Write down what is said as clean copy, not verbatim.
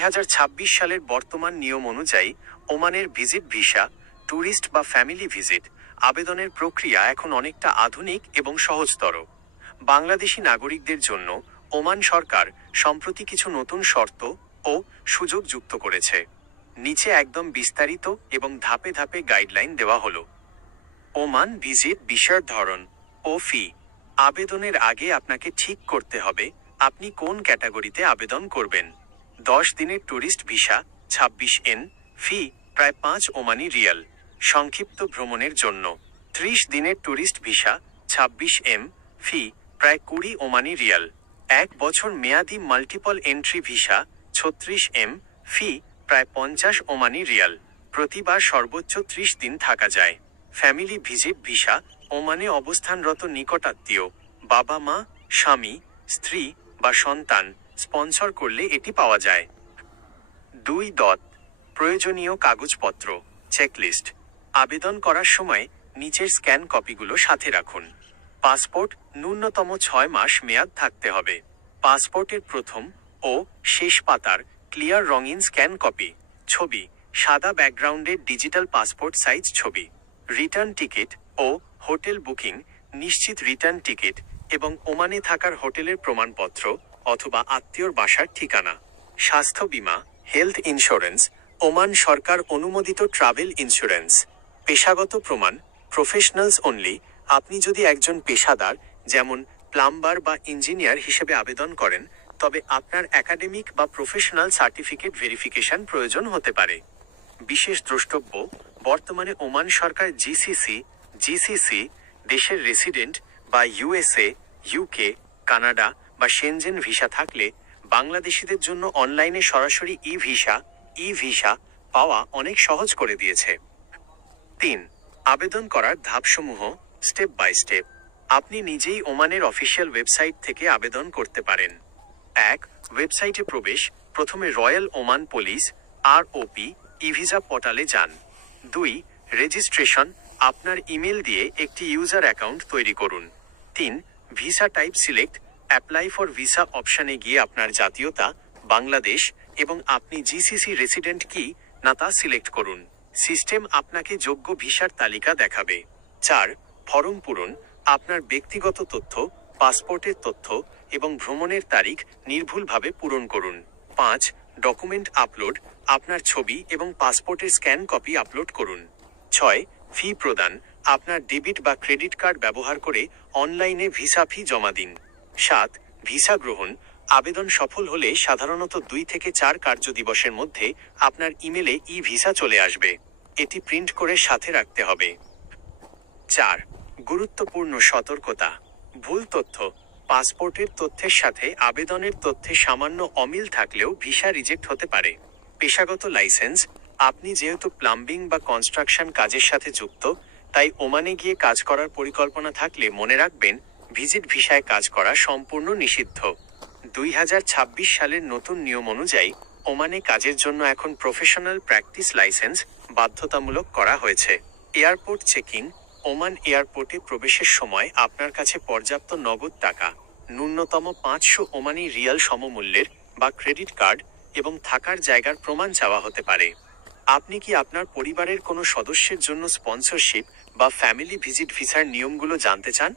2026 সালের বর্তমান নিয়ম অনুযায়ী ওমানের ভিজিট ভিসা, ট্যুরিস্ট বা ফ্যামিলি ভিজিট আবেদনের প্রক্রিয়া এখন অনেকটা আধুনিক এবং সহজতর। বাংলাদেশি নাগরিকদের জন্য ওমান সরকার সম্প্রতি কিছু নতুন শর্ত ও সুযোগ যুক্ত করেছে। নিচে একদম বিস্তারিত এবং ধাপে ধাপে গাইডলাইন দেওয়া হলো। ওমান ভিজিট ভিসার ধরন ও ফি। আবেদনের আগে আপনাকে ঠিক করতে হবে আপনি কোন ক্যাটাগরিতে আবেদন করবেন। 10 দিনের ট্যুরিস্ট ভিসা 26 ফি প্রায় 5 ওমানি রিয়াল। সংক্ষিপ্ত ভ্রমণের জন্য 30 দিনের ট্যুরিস্ট ভিসা 26 ফি প্রায় 20 ওমানি রিয়াল। 1 বছর মেয়াদি মাল্টিপল এন্ট্রি ভিসা 36 ফি প্রায় 50 ওমানি রিয়াল। প্রতিবার সর্বোচ্চ 30 দিন থাকা যায়। ফ্যামিলি ভিজিট ভিসা ওমানে অবস্থানরত নিকটাত্মীয়, বাবা মা, স্বামী, স্ত্রী বা সন্তান স্পন্সর করলে এটি পাওয়া যায়। 2. প্রয়োজনীয় কাগজপত্র চেকলিস্ট। আবেদন করার সময় নিচের স্ক্যান কপিগুলো সাথে রাখুন। পাসপোর্ট ন্যূনতম 6 মাস মেয়াদ থাকতে হবে। পাসপোর্টের প্রথম ও শেষ পাতার ক্লিয়ার রঙিন স্ক্যান কপি। ছবি, সাদা ব্যাকগ্রাউন্ডের ডিজিটাল পাসপোর্ট সাইজ ছবি। রিটার্ন টিকিট ও হোটেল বুকিং, নিশ্চিত রিটার্ন টিকিট এবং ওমানে থাকার হোটেলের প্রমাণপত্র অথবা আত্মীয়র বাসার ঠিকানা। স্বাস্থ্য বীমা, হেলথ ইন্স্যুরেন্স, ওমান সরকার অনুমোদিত ট্রাভেল ইন্স্যুরেন্স। পেশাগত প্রমাণ, প্রফেশনালস অনলি। আপনি যদি একজন পেশাদার যেমন প্লাম্বার বা ইঞ্জিনিয়ার হিসেবে আবেদন করেন তবে আপনার একাডেমিক বা প্রফেশনাল সার্টিফিকেট ভেরিফিকেশন প্রয়োজন হতে পারে। বিশেষ দ্রষ্টব্য, বর্তমানে ওমান সরকার জিসিসি দেশের রেসিডেন্ট বা ইউএসএ, ইউকে, কানাডা বা শেনজেন ভিসা থাকলে বাংলাদেশিদের জন্য অনলাইনে সরাসরি ই ভিসা পাওয়া অনেক সহজ করে দিয়েছে। 3. আবেদন করার ধাপসমূহ স্টেপ বাই স্টেপ। আপনি নিজেই ওমানের অফিসিয়াল ওয়েবসাইট থেকে আবেদন করতে পারেন। 1. ওয়েবসাইটে প্রবেশ। প্রথমে রয়্যাল ওমান পুলিশ ROP ই ভিসা পোর্টালে যান। 2. রেজিস্ট্রেশন। আপনার ইমেল দিয়ে একটি ইউজার অ্যাকাউন্ট তৈরি করুন। 3. Visa type select. Apply for visa অপশানে গিয়ে আপনার জাতীয়তা বাংলাদেশ এবং আপনি জিসিসি রেসিডেন্ট কি না তা সিলেক্ট করুন। সিস্টেম আপনাকে যোগ্য ভিসার তালিকা দেখাবে। 4. ফর্ম পূরণ। আপনার ব্যক্তিগত তথ্য, পাসপোর্টের তথ্য এবং ভ্রমণের তারিখ নির্ভুলভাবে পূরণ করুন। 5. Document upload. আপনার ছবি এবং পাসপোর্টের স্ক্যান কপি আপলোড করুন। 6. ফি প্রদান। আপনার ডেবিট বা ক্রেডিট কার্ড ব্যবহার করে অনলাইনে ভিসা ফি জমা দিন। 7. ভিসা গ্রহণ। আবেদন সফল হলে সাধারণত 2 থেকে 4 কার্যদিবসের মধ্যে আপনার ইমেলে ই ভিসা চলে আসবে। এটি প্রিন্ট করে সাথে রাখতে হবে। 4. গুরুত্বপূর্ণ সতর্কতা। ভুল তথ্য। পাসপোর্টের তথ্যের সাথে আবেদনের তথ্যে সামান্য অমিল থাকলেও ভিসা রিজেক্ট হতে পারে। পেশাগত লাইসেন্স। আপনি যেহেতু প্লাম্বিং বা কনস্ট্রাকশন কাজের সাথে যুক্ত, তাই ওমানে গিয়ে কাজ করার পরিকল্পনা থাকলে মনে রাখবেন ভিজিট ভিসায় কাজ করা সম্পূর্ণ নিষিদ্ধ। 2026 সালের নতুন নিয়ম অনুযায়ী ওমানে কাজের জন্য এখন প্রফেশনাল প্র্যাকটিস লাইসেন্স বাধ্যতামূলক করা হয়েছে। Airport checking. ওমান এয়ারপোর্টে প্রবেশের সময় আপনার কাছে পর্যাপ্ত নগদ টাকা, ন্যূনতম 500 ওমানি রিয়াল সমমূল্যের বা ক্রেডিট কার্ড এবং থাকার জায়গার প্রমাণ চাওয়া হতে পারে। আপনি কি আপনার পরিবারের কোনো সদস্যের জন্য স্পন্সরশিপ বা ফ্যামিলি ভিজিট ভিসার নিয়মগুলো জানতে চান?